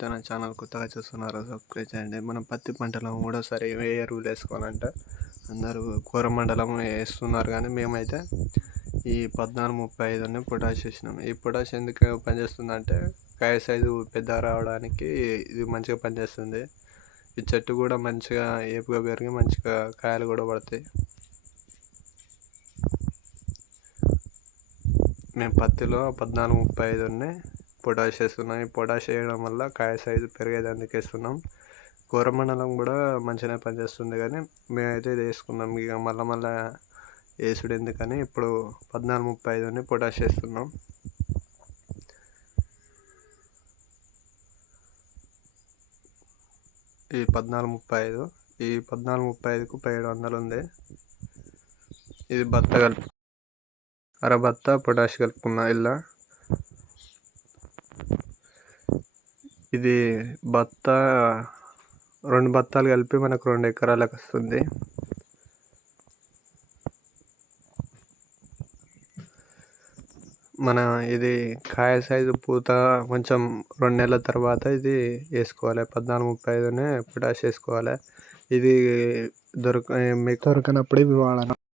ఎవరైతే నా ఛానల్ కొత్తగా చూస్తున్నారో సబ్స్క్రైబ్ చేయండి. మనం పత్తి పంటలో మూడోసారి ఏ ఎరువులు వేసుకోవాలంటే అందరూ కోరమండలం వేస్తున్నారు, కానీ మేమైతే ఈ 1435 పొటాష్ వేసినాం. ఈ పొటాష్ ఎందుకు పనిచేస్తుందంటే కాయ సైజు పెద్దగా రావడానికి ఇది మంచిగా పనిచేస్తుంది. ఈ చెట్టు కూడా మంచిగా ఏపుగా పెరిగి మంచిగా కాయలు కూడా పడతాయి. మేము పత్తిలో 1435 పొటాష్ వేస్తున్నాం. ఈ పొటాష్ వేయడం వల్ల కాయ సైజు పెరిగేదానికి వేస్తున్నాం. కోరమండలం కూడా మంచిగానే పనిచేస్తుంది, కానీ మేమైతే ఇది వేసుకున్నాం. ఇక మళ్ళీ వేసుడు ఎందుకని ఇప్పుడు 1435 పొటాష్ వేస్తున్నాం. ఈ 1435కు 700 ఉంది. ఇది బత్త అరబత్త పొటాష్ కలుపుకున్నా. ఇలా ఇది బత్త 2 బత్తాలు కలిపి మనకు 2 ఎకరాలకు వస్తుంది. మన ఇది కాయ సైజు పూత కొంచెం 2 నెలల తర్వాత ఇది వేసుకోవాలి. 1435 పొటాష్ వేసుకోవాలి. ఇది మీకు దొరకనప్పుడు ఇవి వాడాలి.